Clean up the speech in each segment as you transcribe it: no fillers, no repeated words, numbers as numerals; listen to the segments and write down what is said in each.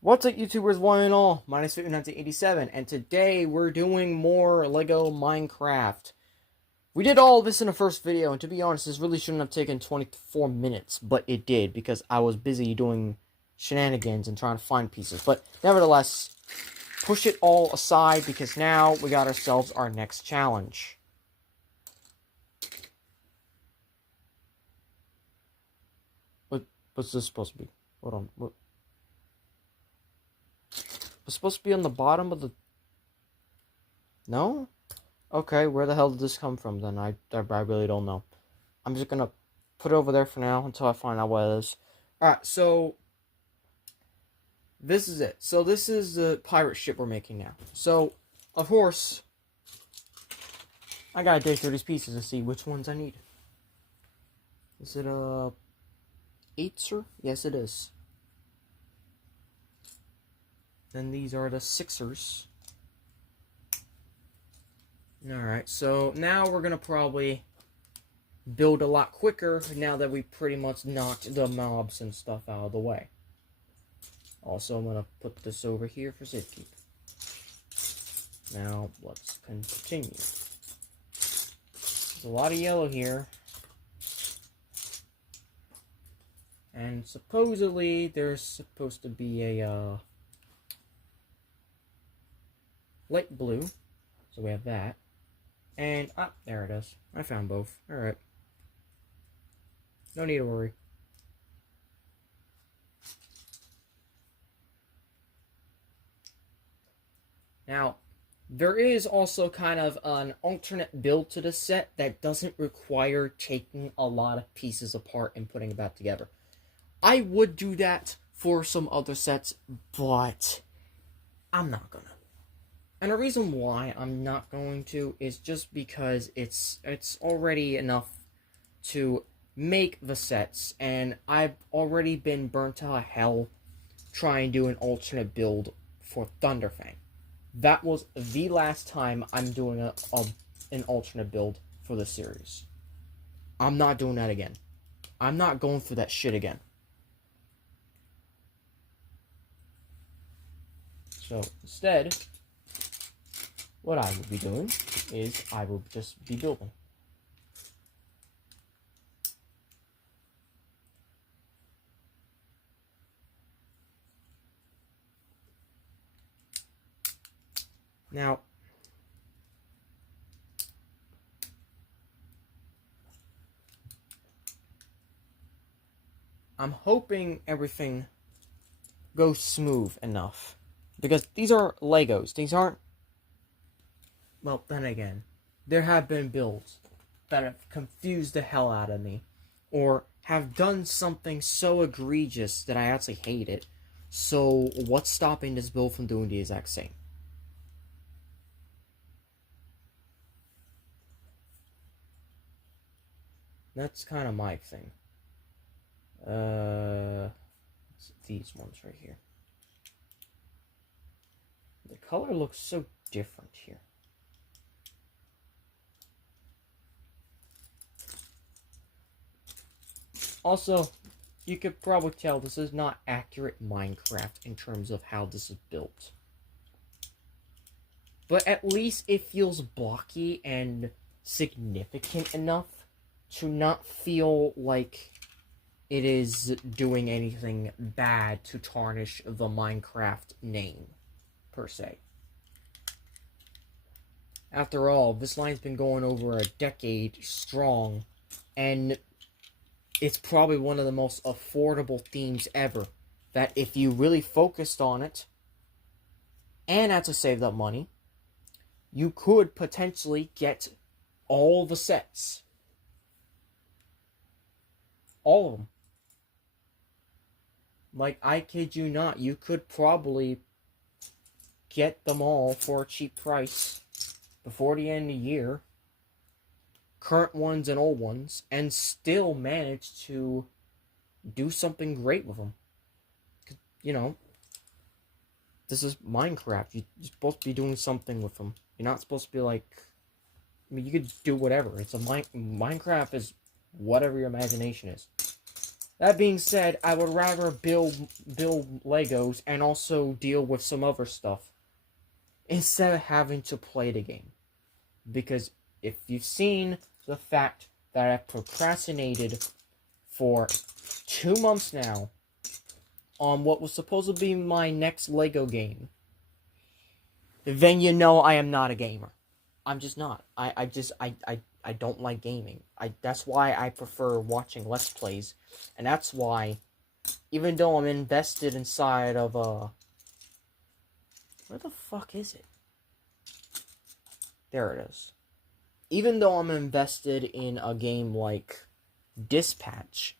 What's up, YouTubers, one and all? My name is 1987, and today we're doing more Lego Minecraft. We did all of this in the first video, and to be honest, this really shouldn't have taken 24 minutes, but it did, because I was busy doing shenanigans and trying to find pieces. But nevertheless, push it all aside, because now we got ourselves our next challenge. What's this supposed to be? Hold on. It's supposed to be on the bottom of the... No? Okay, where the hell did this come from then? I really don't know. I'm just gonna put it over there for now until I find out what it is. Alright, so... this is it. So this is the pirate ship we're making now. So, of course... I gotta dig through these pieces and see which ones I need. Is it a... 8er? Yes, it is. Then these are the 6ers. Alright, so now we're gonna probably build a lot quicker now that we pretty much knocked the mobs and stuff out of the way. Also, I'm gonna put this over here for safekeeping. Now, let's continue. There's a lot of yellow here. And supposedly, there's supposed to be a, light blue. So we have that. And, there it is. I found both. Alright. No need to worry. Now, there is also kind of an alternate build to this set that doesn't require taking a lot of pieces apart and putting it back together. I would do that for some other sets, but I'm not gonna. And the reason why I'm not going to is just because it's already enough to make the sets, and I've already been burnt to hell trying to do an alternate build for Thunderfang. That was the last time I'm doing an alternate build for the series. I'm not doing that again. I'm not going through that shit again. So instead, what I will be doing is I will just be building. Now, I'm hoping everything goes smooth enough. Because these are Legos. These aren't... Well, then again, there have been builds that have confused the hell out of me. Or have done something so egregious that I actually hate it. So, what's stopping this build from doing the exact same? That's kind of my thing. It's these ones right here. The color looks so different here. Also, you could probably tell this is not accurate Minecraft in terms of how this is built. But at least it feels blocky and significant enough to not feel like it is doing anything bad to tarnish the Minecraft name, per se. After all, this line's been going over a decade strong, and it's probably one of the most affordable themes ever, that if you really focused on it, and had to save that money, you could potentially get all the sets. All of them. Like, I kid you not, you could probably get them all for a cheap price before the end of the year, current ones and old ones, and still manage to do something great with them. You know, this is Minecraft. You're supposed to be doing something with them. You're not supposed to be like... I mean, you could do whatever. It's a Minecraft is whatever your imagination is. That being said, I would rather build Legos and also deal with some other stuff instead of having to play the game. Because if you've seen the fact that I've procrastinated for 2 months now on what was supposed to be my next Lego game, then you know I am not a gamer. I'm just not. I don't like gaming. That's why I prefer watching Let's Plays. And that's why, even though I'm invested inside of, where the fuck is it? There it is. Even though I'm invested in a game like Dispatch,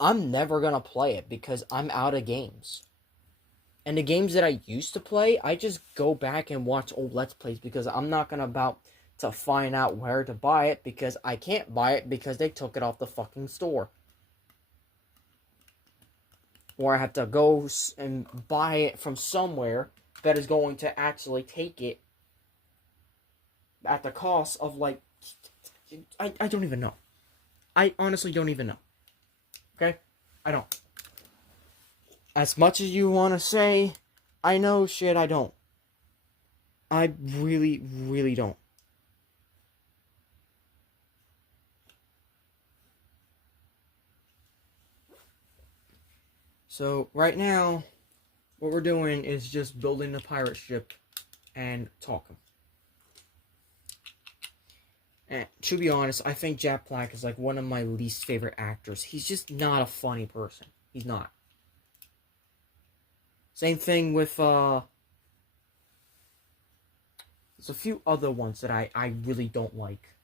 I'm never gonna play it because I'm out of games. And the games that I used to play, I just go back and watch old Let's Plays because I'm not gonna about to find out where to buy it because I can't buy it because they took it off the fucking store. Or I have to go and buy it from somewhere that is going to actually take it at the cost of, like, I don't even know. I honestly don't even know. Okay? I don't. As much as you want to say, I know shit, I don't. I really, really don't. So, right now, what we're doing is just building the pirate ship and talking. And to be honest, I think Jack Black is like one of my least favorite actors. He's just not a funny person. He's not. Same thing with, there's a few other ones that I really don't like.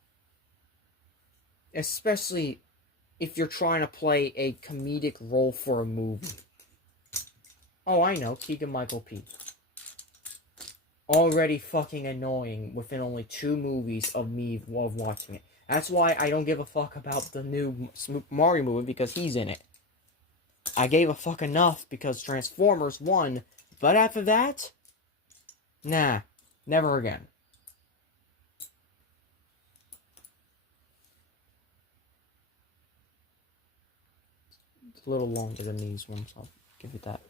Especially if you're trying to play a comedic role for a movie. Oh, I know, Keegan-Michael Key. Already fucking annoying within only 2 movies of me while watching it. That's why I don't give a fuck about the new Mario movie because he's in it. I gave a fuck enough because Transformers won, but after that, nah, never again. It's a little longer than these ones, I'll give it that.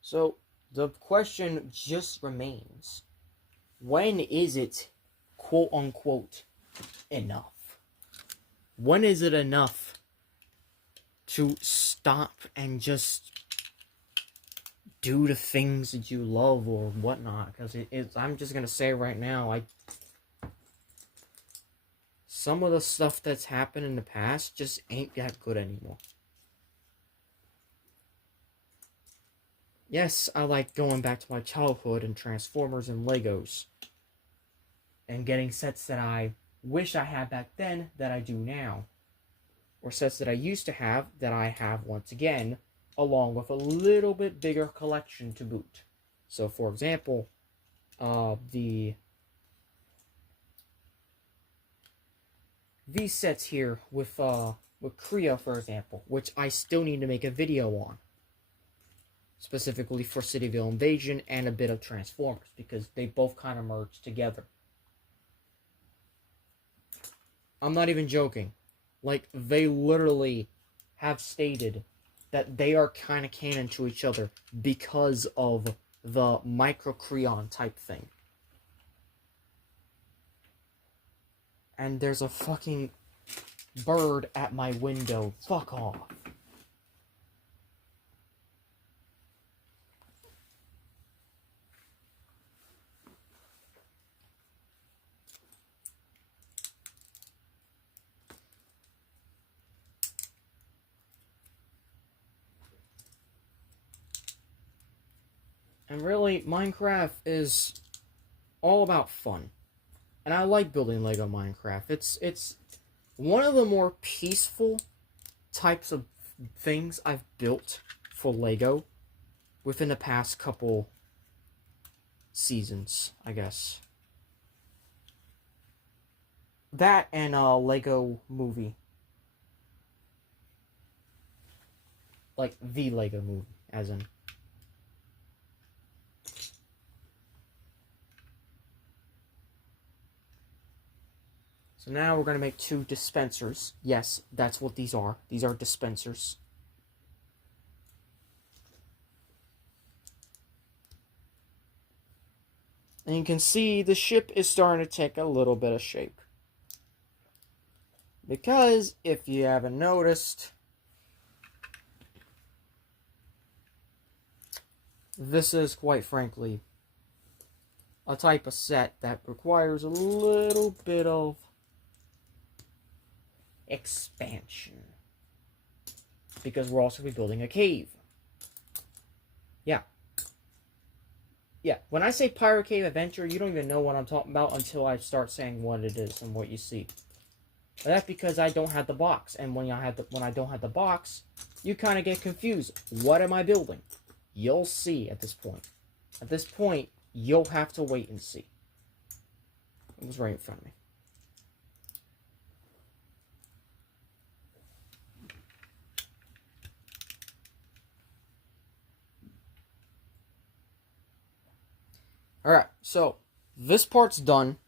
So, the question just remains, when is it, quote-unquote, enough? When is it enough to stop and just do the things that you love or whatnot? Because I'm just gonna say right now, some of the stuff that's happened in the past just ain't that good anymore. Yes, I like going back to my childhood and Transformers and Legos. And getting sets that I wish I had back then that I do now. Or sets that I used to have that I have once again, along with a little bit bigger collection to boot. So, for example, these sets here with Kreo, for example, which I still need to make a video on. Specifically for Cityville Invasion and a bit of Transformers, because they both kind of merge together. I'm not even joking. Like, they literally have stated that they are kind of canon to each other because of the micro-Creon type thing. And there's a fucking bird at my window. Fuck off. And really, Minecraft is all about fun. And I like building Lego Minecraft. It's one of the more peaceful types of things I've built for Lego within the past couple seasons, I guess. That and a Lego movie. Like, the Lego movie, as in. So now we're going to make 2 dispensers. Yes, that's what these are. These are dispensers. And you can see the ship is starting to take a little bit of shape. Because, if you haven't noticed, this is, quite frankly, a type of set that requires a little bit of expansion. Because we're also going to be building a cave. Yeah. Yeah, when I say Pirate Cave Adventure, you don't even know what I'm talking about until I start saying what it is and what you see. But that's because I don't have the box. And when I don't have the box, you kind of get confused. What am I building? You'll see at this point. At this point, you'll have to wait and see. It was right in front of me. Alright, so this part's done.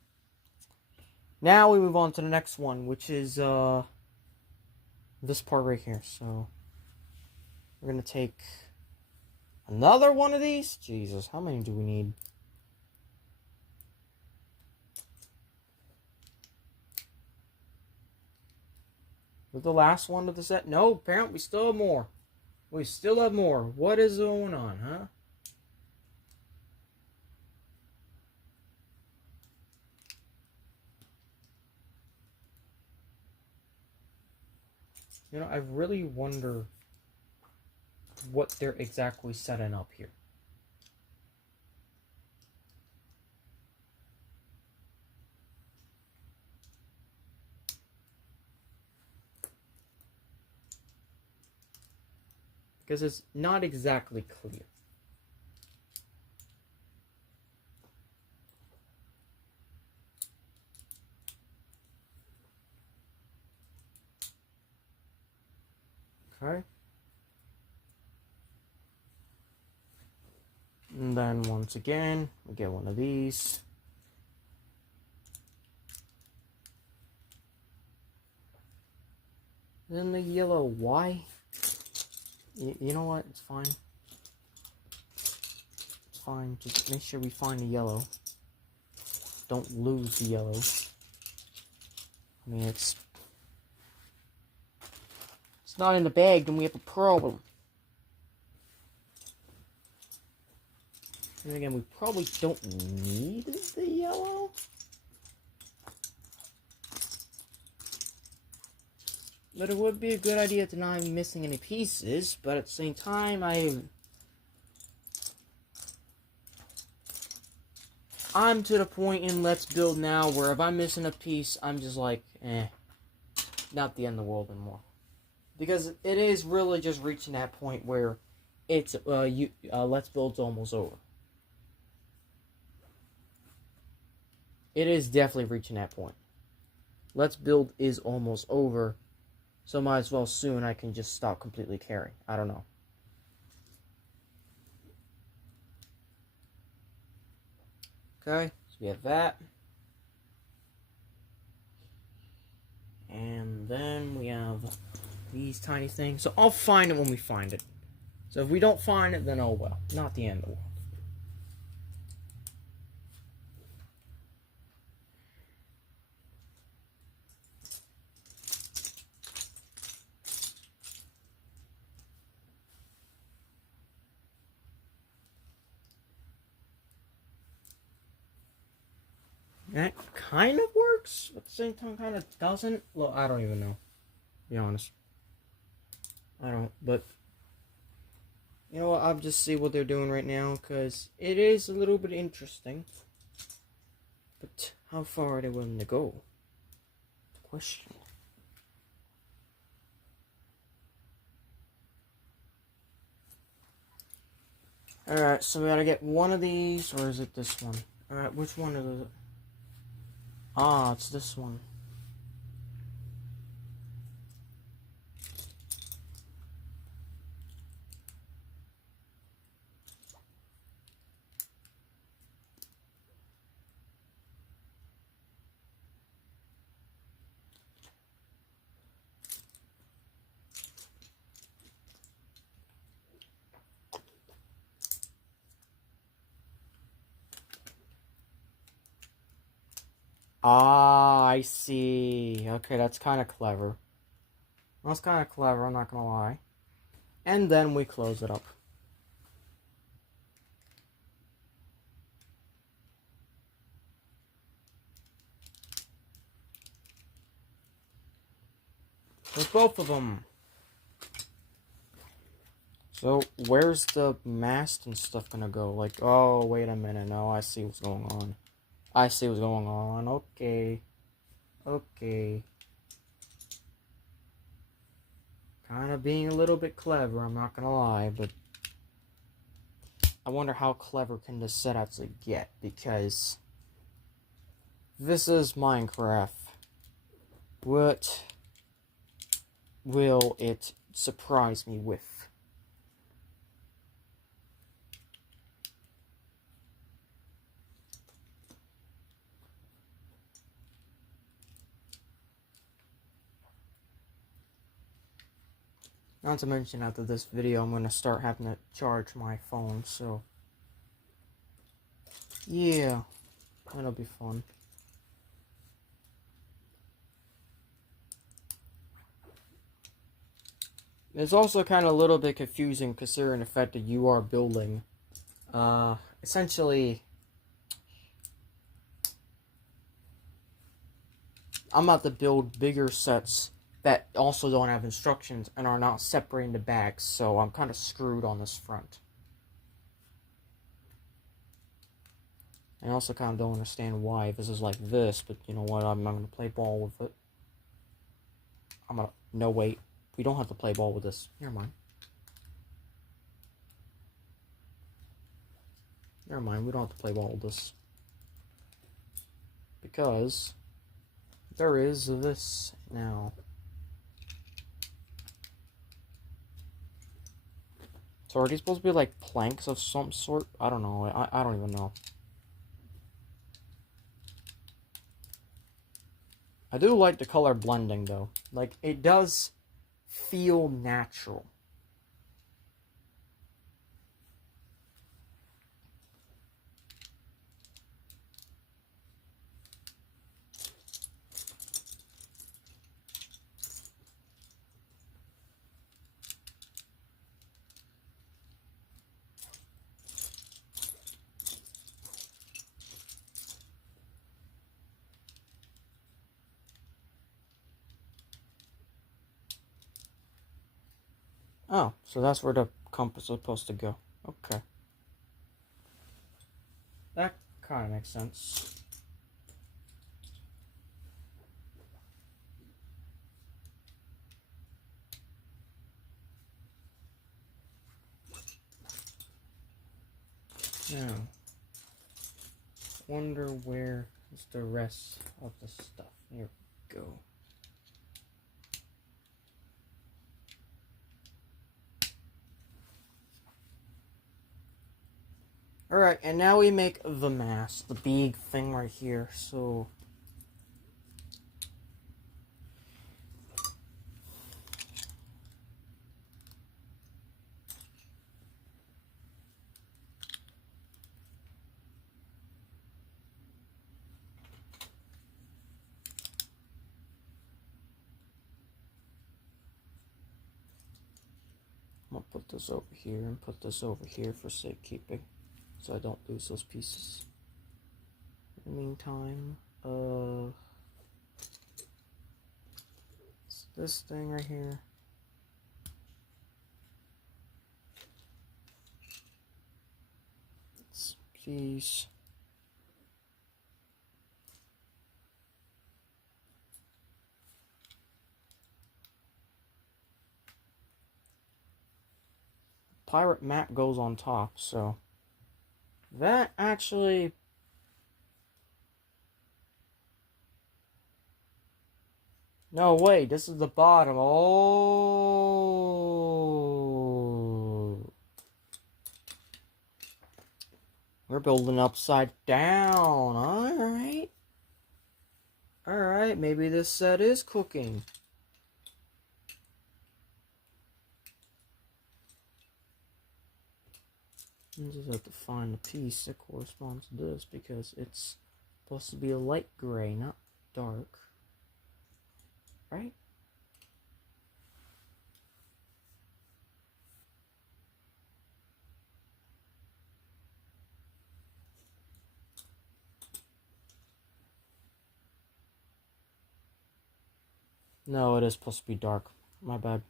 Now we move on to the next one, which is this part right here. So we're going to take another one of these. Jesus, how many do we need? With the last one of the set? No, apparently we still have more. We still have more. What is going on, huh? You know, I really wonder what they're exactly setting up here. Because it's not exactly clear. Okay. And then once again, we get one of these. Then the yellow, why? You know what? It's fine. It's fine. Just make sure we find the yellow. Don't lose the yellow. I mean, it's not in the bag, then we have a problem. And again, we probably don't need the yellow. But it would be a good idea to not be missing any pieces, but at the same time, I'm to the point in Let's Build now where if I'm missing a piece, I'm just like, not the end of the world anymore. Because it is really just reaching that point where it's, Let's Build's almost over. It is definitely reaching that point. Let's Build is almost over. So might as well soon I can just stop completely caring. I don't know. Okay, so we have that. And then we have these tiny things. So I'll find it when we find it. So if we don't find it, then oh well. Not the end of the world. That kind of works, but at the same time kind of doesn't. Well, I don't even know, to be honest. I don't, but you know what, I'll just see what they're doing right now, because it is a little bit interesting. But how far are they willing to go? Question. Alright, so we gotta get one of these, or is it this one? Alright, which one is it? Ah, it's this one. Ah, I see. Okay, that's kind of clever. That's kind of clever, I'm not gonna lie. And then we close it up. With both of them. So, where's the mast and stuff gonna go? Like, oh, wait a minute. No, I see what's going on. I see what's going on. Okay. Okay. Kind of being a little bit clever, I'm not gonna lie, but I wonder how clever can this set actually get, because this is Minecraft. What will it surprise me with? Not to mention, after this video, I'm going to start having to charge my phone, so yeah, that'll be fun. It's also kind of a little bit confusing considering the fact that you are building, essentially, I'm about to build bigger sets that also don't have instructions and are not separating the bags, so I'm kind of screwed on this front. I also kind of don't understand why this is like this, but you know what, I'm going to play ball with it. No wait, we don't have to play ball with this. Never mind. Never mind, we don't have to play ball with this. Because there is this now. So are these supposed to be like planks of some sort? I don't know. I don't even know. I do like the color blending though. Like, it does feel natural. Oh, so that's where the compass is supposed to go. Okay. That kind of makes sense. Now, wonder where is the rest of the stuff. Here we go. Alright, and now we make the mast, the big thing right here, so... I'm gonna put this over here and put this over here for safekeeping, so I don't lose those pieces. In the meantime, it's this thing right here. It's these. Pirate map goes on top, so that actually... No, wait, this is the bottom. Oh. We're building upside down. Alright. Alright, maybe this set is cooking. I just have to find the piece that corresponds to this, because it's supposed to be a light gray, not dark. Right? No, it is supposed to be dark. My bad.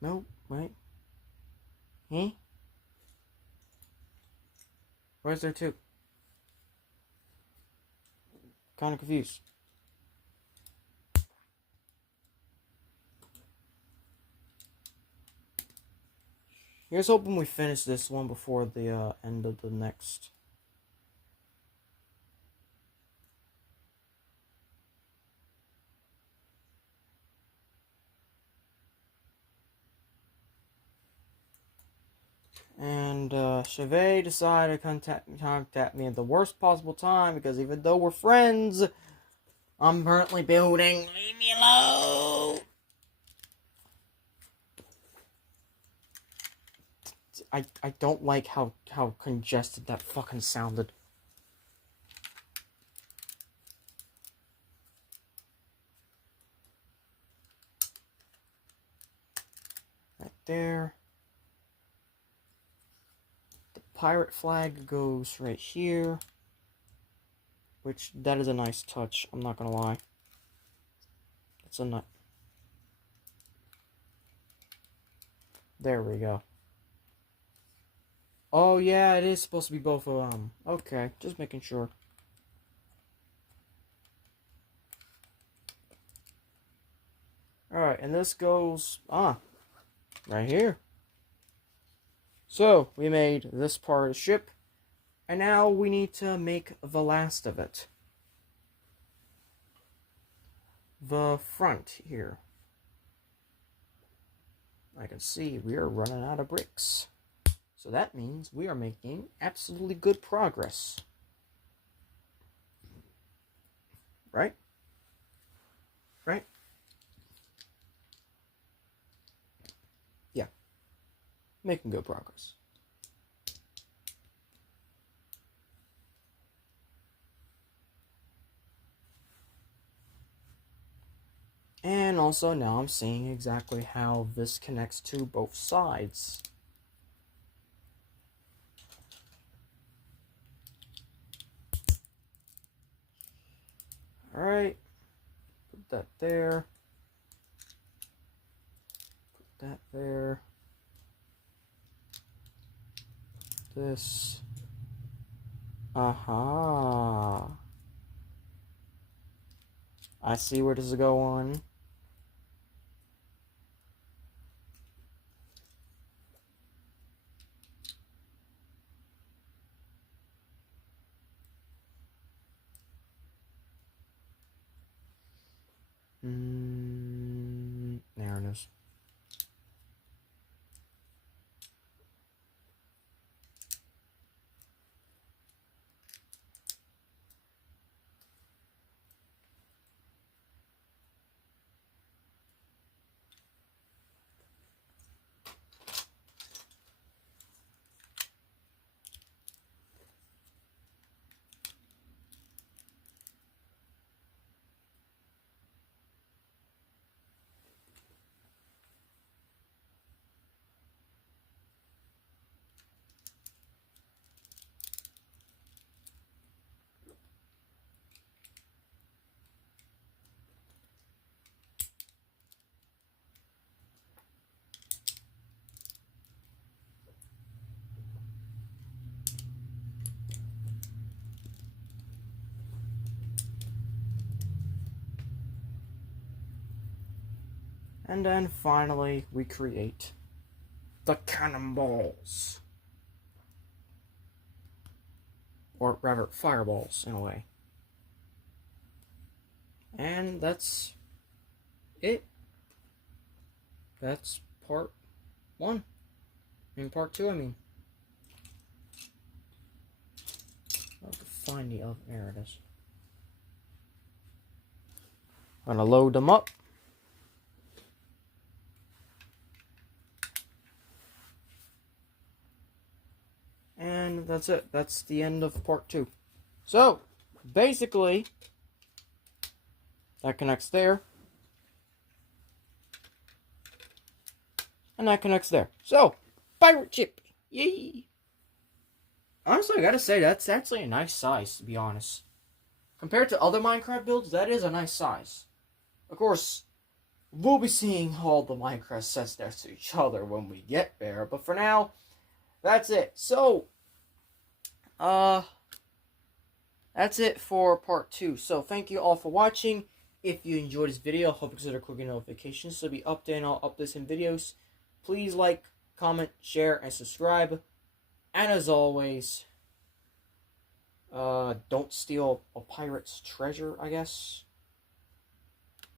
No, wait. Eh? Where's there two? Kind of confused. Here's hoping we finish this one before the end of the next. And Chevet decided to contact me at the worst possible time because even though we're friends, I'm currently building. Leave me alone. I don't like how congested that fucking sounded. Right there. The pirate flag goes right here. Which, that is a nice touch, I'm not gonna lie. It's a nut. There we go. Oh yeah, it is supposed to be both of them. Okay, just making sure. Alright, and this goes, right here. So, we made this part of the ship, and now we need to make the last of it. The front here. I can see we are running out of bricks. So that means we are making absolutely good progress. Right? Right? Yeah. Making good progress. And also now I'm seeing exactly how this connects to both sides. Alright, put that there, put that there, this, aha, I see where this is going. There it is. And then finally we create the cannonballs. Or rather, fireballs in a way. And that's it. That's part 1. And part 2, I mean. I'll have to find the other. There it is. I'm gonna load them up. that's it. That's the end of part 2. So, basically, that connects there. And that connects there. So, pirate ship. Yay! Honestly, I gotta say, that's actually a nice size, to be honest. Compared to other Minecraft builds, that is a nice size. Of course, we'll be seeing all the Minecraft sets next to each other when we get there. But for now, that's it. So, that's it for part 2. So, thank you all for watching. If you enjoyed this video, I hope you consider clicking notifications so be updated on all updates and videos. Please like, comment, share, and subscribe. And as always, don't steal a pirate's treasure, I guess.